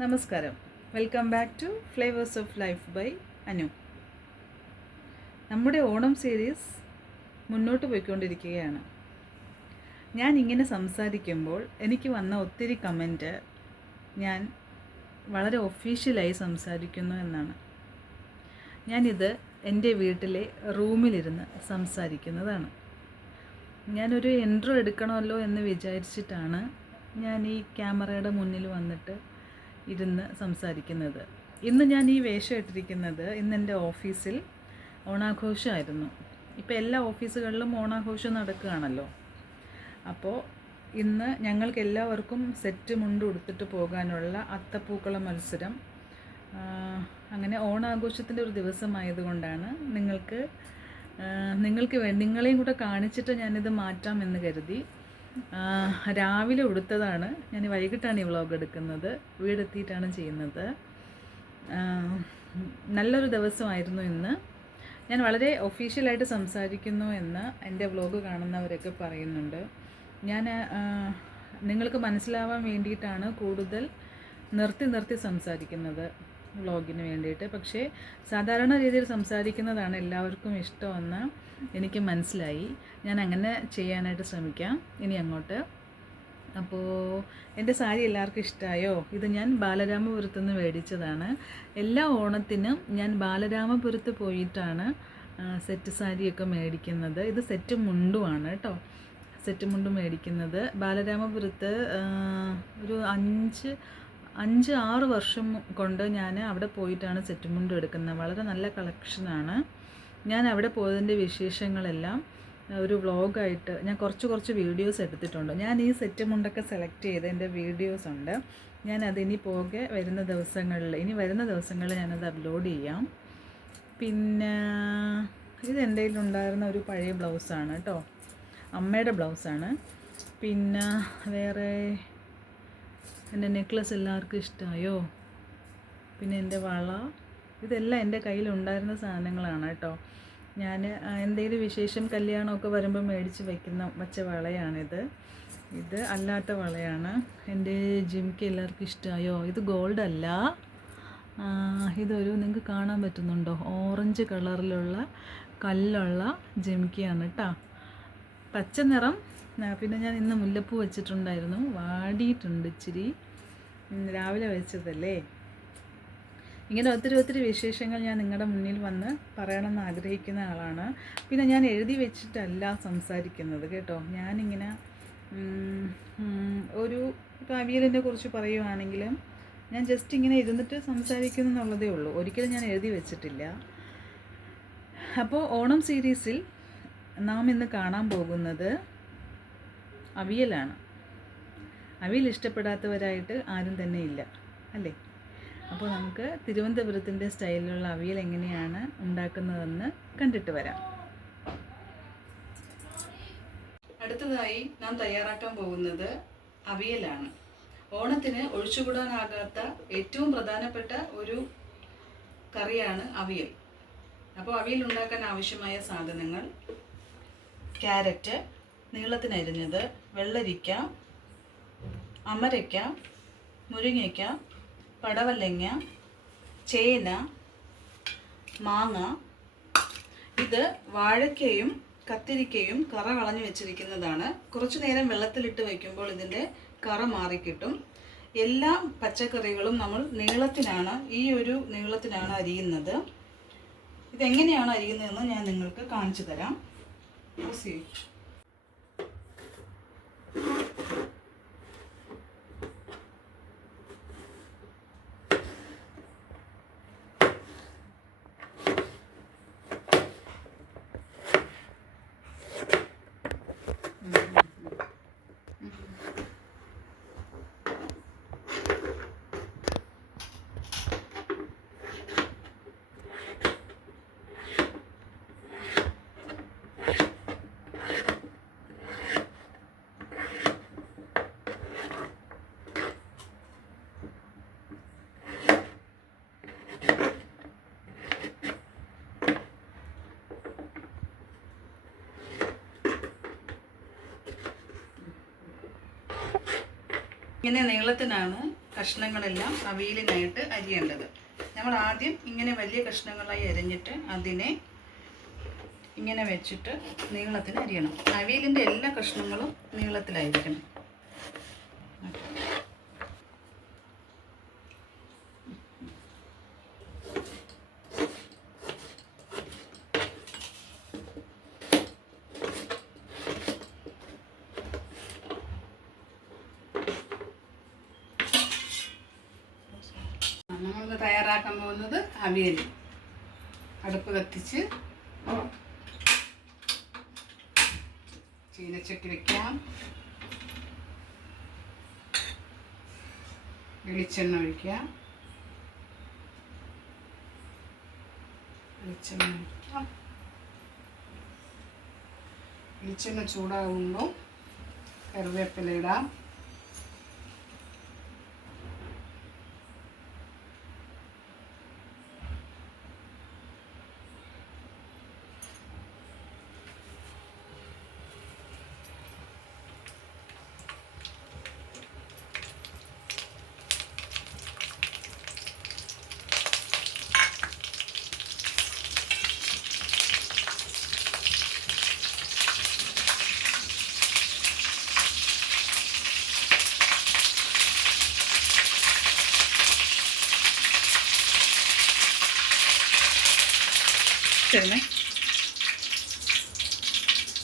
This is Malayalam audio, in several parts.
നമസ്കാരം. Welcome back to Flavours of Life by Anu. നമ്മുടെ ഓണം സീരീസ് മുന്നോട്ട് പോയിക്കൊണ്ടിരിക്കുകയാണ്. ഞാൻ ഇങ്ങനെ സംസാരിക്കുമ്പോൾ എനിക്ക് വന്ന ഒത്തിരി കമൻറ്റ് ഞാൻ വളരെ ഒഫീഷ്യലായി സംസാരിക്കുന്നു എന്നാണ്. ഞാനിത് എൻ്റെ വീട്ടിലെ റൂമിലിരുന്ന് സംസാരിക്കുന്നതാണ്. ഞാനൊരു ഇൻട്രോ എടുക്കണമല്ലോ എന്ന് വിചാരിച്ചിട്ടാണ് ഞാൻ ഈ ക്യാമറയുടെ മുന്നിൽ വന്നിട്ട് ഇരുന്ന് സംസാരിക്കുന്നത്. ഇന്ന് ഞാൻ ഈ വേഷം ഇട്ടിരിക്കുന്നത് ഇന്നെൻ്റെ ഓഫീസിൽ ഓണാഘോഷമായിരുന്നു. ഇപ്പോൾ എല്ലാ ഓഫീസുകളിലും ഓണാഘോഷം നടക്കുകയാണല്ലോ. അപ്പോൾ ഇന്ന് ഞങ്ങൾക്ക് എല്ലാവർക്കും സെറ്റ് മുണ്ട് ഉടുത്തിട്ട് പോകാനുള്ള അത്തപ്പൂക്കള മത്സരം, അങ്ങനെ ഓണാഘോഷത്തിൻ്റെ ഒരു ദിവസമായതുകൊണ്ടാണ് നിങ്ങളെയും കൂടെ കാണിച്ചിട്ട് ഞാനിത് മാറ്റാമെന്ന് കരുതി രാവിലെ ഉടുത്തതാണ്. ഞാൻ വൈകിട്ടാണ് ഈ വ്ളോഗ് എടുക്കുന്നത്, വീടെത്തിയിട്ടാണ് ചെയ്യുന്നത്. നല്ലൊരു ദിവസമായിരുന്നു ഇന്ന്. ഞാൻ വളരെ ഒഫീഷ്യലായിട്ട് സംസാരിക്കുന്നു എന്ന് എൻ്റെ വ്ളോഗ് കാണുന്നവരൊക്കെ പറയുന്നുണ്ട്. ഞാൻ നിങ്ങൾക്ക് മനസ്സിലാവാൻ വേണ്ടിയിട്ടാണ് കൂടുതൽ നിർത്തി സംസാരിക്കുന്നത് വ്ളോഗിന് വേണ്ടിയിട്ട്. പക്ഷേ സാധാരണ രീതിയിൽ സംസാരിക്കുന്നതാണ് എല്ലാവർക്കും ഇഷ്ടമെന്ന് എനിക്ക് മനസ്സിലായി. ഞാൻ അങ്ങനെ ചെയ്യാനായിട്ട് ശ്രമിക്കാം ഇനി അങ്ങോട്ട്. അപ്പോൾ എൻ്റെ സാരി എല്ലാവർക്കും ഇഷ്ടമായോ? ഇത് ഞാൻ ബാലരാമപുരത്ത് നിന്ന് മേടിച്ചതാണ്. എല്ലാ ഓണത്തിനും ഞാൻ ബാലരാമപുരത്ത് പോയിട്ടാണ് സെറ്റ് സാരിയൊക്കെ മേടിക്കുന്നത്. ഇത് സെറ്റ് മുണ്ടുമാണ് കേട്ടോ. സെറ്റ് മുണ്ട് മേടിക്കുന്നത് ബാലരാമപുരത്ത് ഒരു 5-6 വർഷം കൊണ്ട് ഞാൻ അവിടെ പോയിട്ടാണ് സെറ്റ് മുണ്ട് എടുക്കുന്നത്. വളരെ നല്ല കളക്ഷനാണ്. ഞാൻ അവിടെ പോയതിൻ്റെ വിശേഷങ്ങളെല്ലാം ഒരു വ്ളോഗായിട്ട് ഞാൻ കുറച്ച് വീഡിയോസ് എടുത്തിട്ടുണ്ട്. ഞാൻ ഈ സെറ്റ് മുണ്ടൊക്കെ സെലക്ട് ചെയ്ത് എൻ്റെ വീഡിയോസ് ഉണ്ട്. ഞാനതിനി വരുന്ന ദിവസങ്ങളിൽ ഞാനത് അപ്ലോഡ് ചെയ്യാം. പിന്നെ ഇത് എൻ്റെ കയ്യിലുണ്ടായിരുന്ന ഒരു പഴയ ബ്ലൗസാണ് കേട്ടോ, അമ്മയുടെ ബ്ലൗസാണ്. പിന്നെ വേറെ എൻ്റെ നെക്ലസ് എല്ലാവർക്കും ഇഷ്ടമായോ? പിന്നെ എൻ്റെ വള, ഇതെല്ലാം എൻ്റെ കയ്യിലുണ്ടായിരുന്ന സാധനങ്ങളാണ് കേട്ടോ. ഞാൻ എന്തെങ്കിലും വിശേഷം കല്യാണമൊക്കെ വരുമ്പോൾ മേടിച്ച് വച്ച വളയാണിത്. ഇത് അല്ലാത്ത വളയാണ്. എൻ്റെ ജിംക്ക് എല്ലാവർക്കും ഇഷ്ടമായോ? ഇത് ഗോൾഡ് അല്ല, ഇതൊരു നിങ്ങൾക്ക് കാണാൻ പറ്റുന്നുണ്ടോ, ഓറഞ്ച് കളറിലുള്ള കല്ലുള്ള ജിംക്കിയാണ് കേട്ടോ. പച്ച നിറം. പിന്നെ ഞാൻ ഇന്ന് മുല്ലപ്പൂ വെച്ചിട്ടുണ്ടായിരുന്നു, വാടിയിട്ടുണ്ട് ഇച്ചിരി, രാവിലെ വെച്ചതല്ലേ. ഇങ്ങനെ ഒത്തിരി വിശേഷങ്ങൾ ഞാൻ നിങ്ങളുടെ മുന്നിൽ വന്ന് പറയണമെന്ന് ആഗ്രഹിക്കുന്ന ആളാണ്. പിന്നെ ഞാൻ എഴുതി വെച്ചിട്ടല്ല സംസാരിക്കുന്നത് കേട്ടോ. ഞാനിങ്ങനെ ഇപ്പോൾ അവിയലിനെ കുറിച്ച് പറയുവാണെങ്കിലും ഞാൻ ജസ്റ്റ് ഇങ്ങനെ ഇരുന്നിട്ട് സംസാരിക്കുന്നു എന്നുള്ളതേ ഉള്ളൂ. ഒരിക്കലും ഞാൻ എഴുതി വെച്ചിട്ടില്ല. അപ്പോൾ ഓണം സീരീസിൽ നാം ഇന്ന് കാണാൻ പോകുന്നത് അവിയലാണ്. അവിയൽ ഇഷ്ടപ്പെടാത്തവരായിട്ട് ആരും തന്നെ ഇല്ല അല്ലേ? അപ്പോൾ നമുക്ക് തിരുവനന്തപുരത്തിൻ്റെ സ്റ്റൈലിലുള്ള അവിയൽ എങ്ങനെയാണ് ഉണ്ടാക്കുന്നതെന്ന് കണ്ടിട്ട് വരാം. അടുത്തതായി നാം തയ്യാറാക്കാൻ പോകുന്നത് അവിയലാണ്. ഓണത്തിന് ഒഴിച്ചുകൂടാനാകാത്ത ഏറ്റവും പ്രധാനപ്പെട്ട ഒരു കറിയാണ് അവിയൽ. അപ്പോൾ അവിയൽ ഉണ്ടാക്കാൻ ആവശ്യമായ സാധനങ്ങൾ: ക്യാരറ്റ് നീളത്തിനരിഞ്ഞത്, വെള്ളരിക്ക, അമരയ്ക്ക, മുരിങ്ങയ്ക്ക, പടവലങ്ങ, ചേന, മാങ്ങ. ഇത് വാഴയ്ക്കയും കത്തിരിക്കയും കറ കളഞ്ഞു വെച്ചിരിക്കുന്നതാണ്. കുറച്ചു നേരം വെള്ളത്തിലിട്ട് വയ്ക്കുമ്പോൾ ഇതിൻ്റെ കറ മാറിക്കിട്ടും. എല്ലാ പച്ചക്കറികളും നമ്മൾ ഈ ഒരു നീളത്തിനാണ് അരിയുന്നത്. ഇതെങ്ങനെയാണ് അരിയുന്നതെന്ന് ഞാൻ നിങ്ങൾക്ക് കാണിച്ചു തരാം. ഇങ്ങനെ നീളത്തിനാണ് കഷ്ണങ്ങളെല്ലാം അവിയലിനായിട്ട് അരിയേണ്ടത്. നമ്മൾ ആദ്യം ഇങ്ങനെ വലിയ കഷ്ണങ്ങളായി അരിഞ്ഞിട്ട് അതിനെ ഇങ്ങനെ വെച്ചിട്ട് നീളത്തിന് അരിയണം. അവിയലിൻ്റെ എല്ലാ കഷ്ണങ്ങളും നീളത്തിലായിരിക്കണം. നമ്മൾ തയ്യാറാക്കാൻ പോകുന്നത് അവിയൽ. അടുപ്പ് കത്തിച്ച് ചീനച്ചട്ടി വയ്ക്കാം. വെളിച്ചെണ്ണ ഒഴിക്കാം. വെളിച്ചെണ്ണ ചൂടാകുമ്പോൾ കറിവേപ്പില ഇടാം.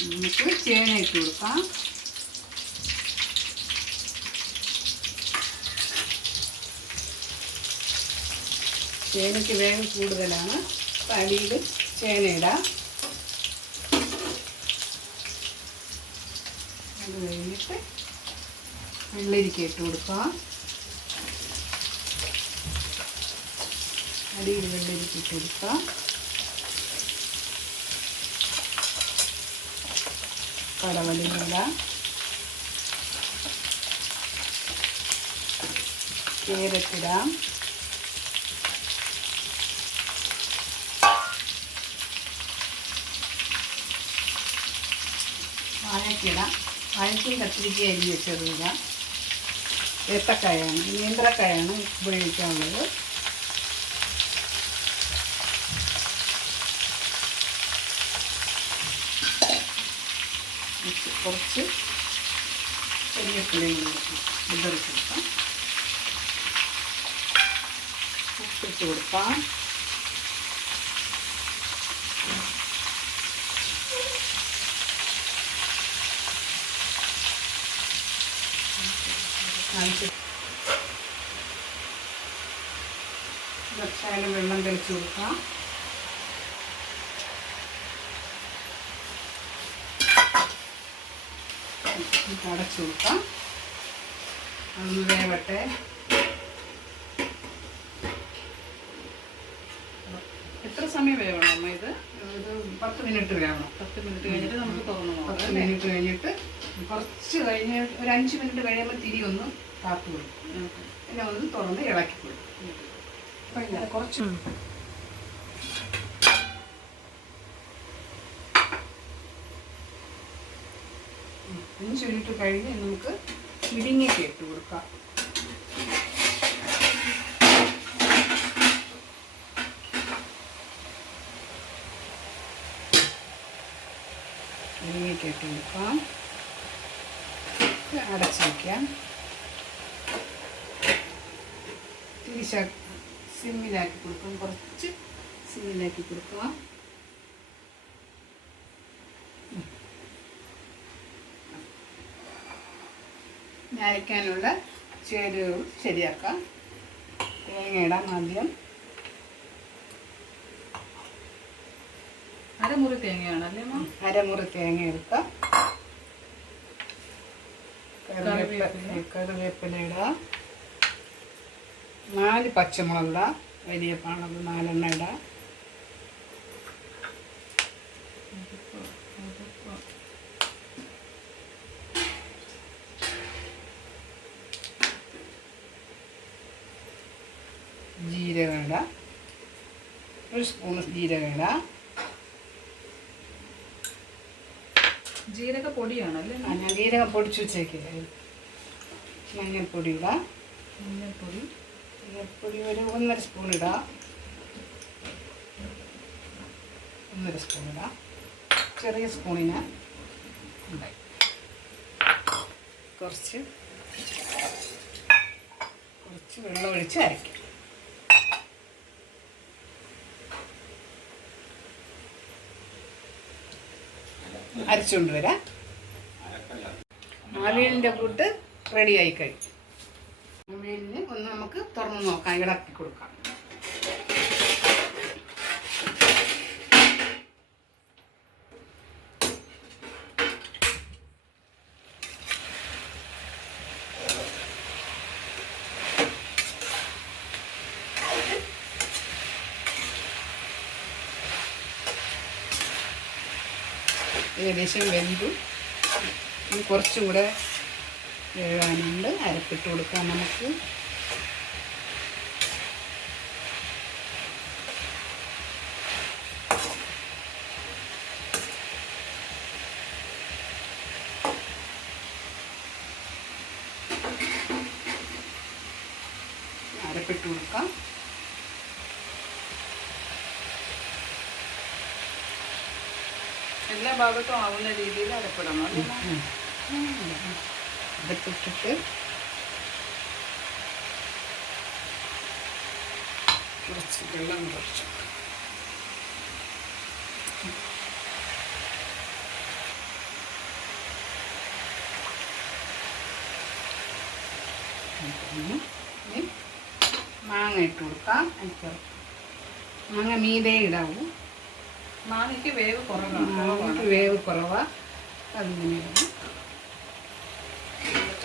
നമുക്ക് ചേന ഇട്ട് കൊടുക്കാം. ചേനയ്ക്ക് വേഗം കൂടുതലാണ്. അടിയിൽ ചേന ഇടാം. അത് കഴിഞ്ഞിട്ട് വെള്ളരിക്ക ഇട്ട് കൊടുക്കാം. അടിയിൽ വെള്ളരിക്ക ഇട്ട് കൊടുക്കാം. കടവലിങ്ങ, ക്യാരറ്റ് ഇടാം. വാഴക്കിടാം. വാഴയ്ക്കും കത്തിരിക്ക അരിഞ്ഞ് വെച്ചതിടാം. ഏത്തക്കായാണ്, നേന്ത്രക്കായാണ് ഉപയോഗിക്കാനുള്ളത്. കുറച്ച് കരിവേപ്പിലയും വിതറി കൊടുക്കാം. ഉപ്പിട്ട് കൊടുക്കാം. കുറച്ചായാലും വെള്ളം തെളിച്ച് കൊടുക്കാം. അടച്ചു കൊടുക്കാം. അതൊന്ന് വേവട്ടെ. എത്ര സമയം വേവണം അമ്മ? ഇത് 10 മിനിറ്റ് വേവണം. 10 മിനിറ്റ് കഴിഞ്ഞിട്ട് നമുക്ക് തുറന്നു നോക്കാം. 10 മിനിറ്റ് കഴിഞ്ഞിട്ട് കുറച്ച് കഴിഞ്ഞ് ഒരു 5 മിനിറ്റ് കഴിയുമ്പോൾ തിരി ഒന്ന് കാത്തു കൊടുക്കും. പിന്നെ ഒന്ന് തുറന്ന് ഇളക്കി കൊടുക്കും. അപ്പം ഇല്ല കുറച്ച് 5 മിനിറ്റ് കഴിഞ്ഞ് നമുക്ക് ഇടിങ്ങയ്ക്ക് ഇട്ട് കൊടുക്കാം. ഇടിങ്ങയ്ക്ക് ഇട്ട് കൊടുക്കാം. അടച്ച് വയ്ക്കാം. തിരിച്ച് സിമ്മിലാക്കി കൊടുക്കാം. കുറച്ച് സിമ്മിലാക്കി കൊടുക്കാം. അരയ്ക്കാനുള്ള ചേരുവകൾ ശരിയാക്കാം. തേങ്ങ ഇടാം. ആദ്യം അരമുറി തേങ്ങയാണല്ലേ? അരമുറി തേങ്ങ എടുക്കാം. കറിവേപ്പില ഇടാം. 4 പച്ചമുളക് ഇടാം. വലിയ പാണത് 4 ഇടാം. ജീരകം ഇടാം. 1 സ്പൂൺ ജീരകം ഇടാം. ജീരക പൊടിയാണല്ലേ? ഞാൻ ജീരകം പൊടിച്ച് വെച്ചേക്ക്. മഞ്ഞൾപ്പൊടി ഇടാം. മഞ്ഞൾപ്പൊടി ഒരു 1.5 സ്പൂൺ ഇടാം. 1.5 സ്പൂൺ ഇടാം. ചെറിയ സ്പൂണിന് ഉണ്ടായി. കുറച്ച് വെള്ളം ഒഴിച്ച് അരയ്ക്കും. അരച്ചുകൊണ്ട് വരാം. അവിയലിൻ്റെ കൂട്ട് റെഡിയായി കഴിഞ്ഞു. അവിയലിന് ഒന്ന് നമുക്ക് തുറന്ന് നോക്കാം, ഇളക്കി കൊടുക്കാം. ഏകദേശം വെന്തു. ഇനി കുറച്ചും കൂടെ വേകാനുണ്ട്. അരപ്പിട്ട് കൊടുക്കാം നമുക്ക്. അരപ്പിട്ട് കൊടുക്കാം. എല്ലാ ഭാഗത്തും ആവുന്ന രീതിയിൽ അരപ്പിടണം. അടുപ്പിട്ടിട്ട് കുറച്ച് വെള്ളം കുറച്ച് മാങ്ങ ഇട്ട് കൊടുക്കാം. മാങ്ങ മീതേ ഇടാവൂ. മാങ്ങയ്ക്ക് വേവ് കുറവാണ്. മാങ്ങയ്ക്ക് വേവ് കുറവാണ്. അതിങ്ങനെ ഇടണം.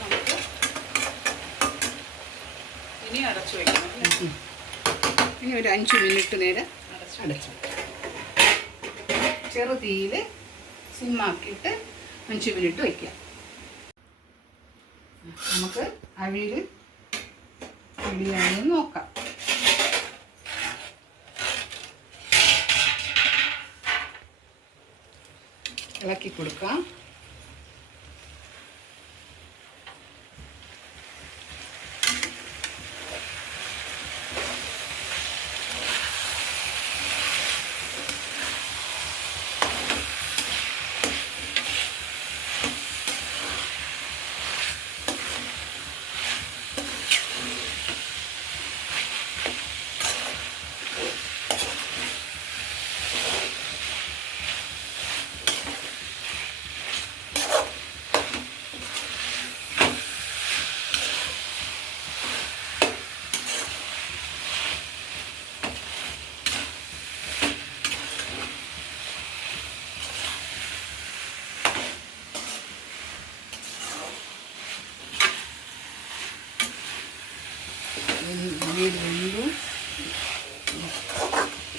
നമുക്ക് ഇനി അടച്ചു വയ്ക്കണം. ഇനി ഒരു 5 മിനിറ്റ് നേരം അടച്ചു ചെറു തീയിൽ സിമ്മാക്കിയിട്ട് 5 മിനിറ്റ് വയ്ക്കാം. നമുക്ക് അവിയൽ റെഡിയായി നോക്കാം. ഇളക്കി കൊടുക്കാം. വെന്തു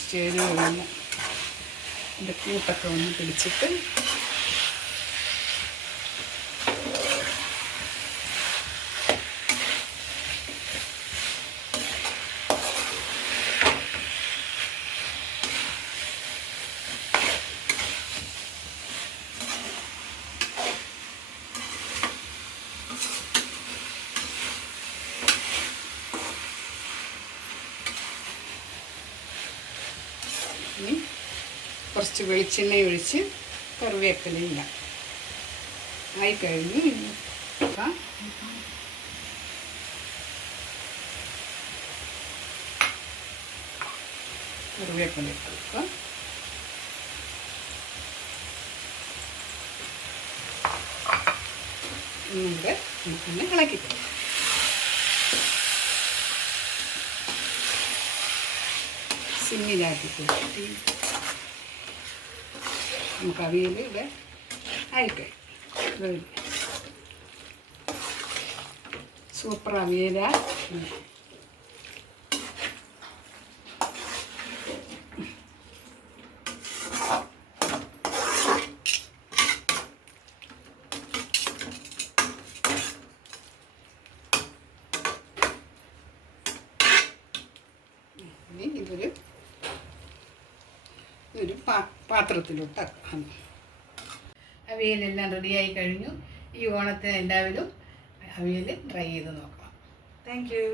ചേരുവെല്ലാം എൻ്റെ കൂട്ടൊക്കെ ഒന്ന് പിടിച്ചിട്ട് ഇനി കുറച്ച് വെളിച്ചെണ്ണ ഒഴിച്ച് കറിവേപ്പിലയില്ല ആയിക്കഴിഞ്ഞ് കറിവേപ്പില ഇട്ട് ഒന്നുകൂടെ നമുക്കൊന്ന് ഇളക്കി കൊടുക്കാം. സിമ്മിലാക്കി കൊടുത്തിട്ട് നമുക്ക് അവിയൽ ഇവിടെ ആയിക്കഴിഞ്ഞു. സൂപ്പർ അവിയല. ഇതൊരു പാത്രത്തിലോട്ട് അവിയലെല്ലാം റെഡിയായി കഴിഞ്ഞു. ഈ ഓണത്തിന് എല്ലാവരും അവിയൽ ട്രൈ ചെയ്ത് നോക്കാം. Thank you.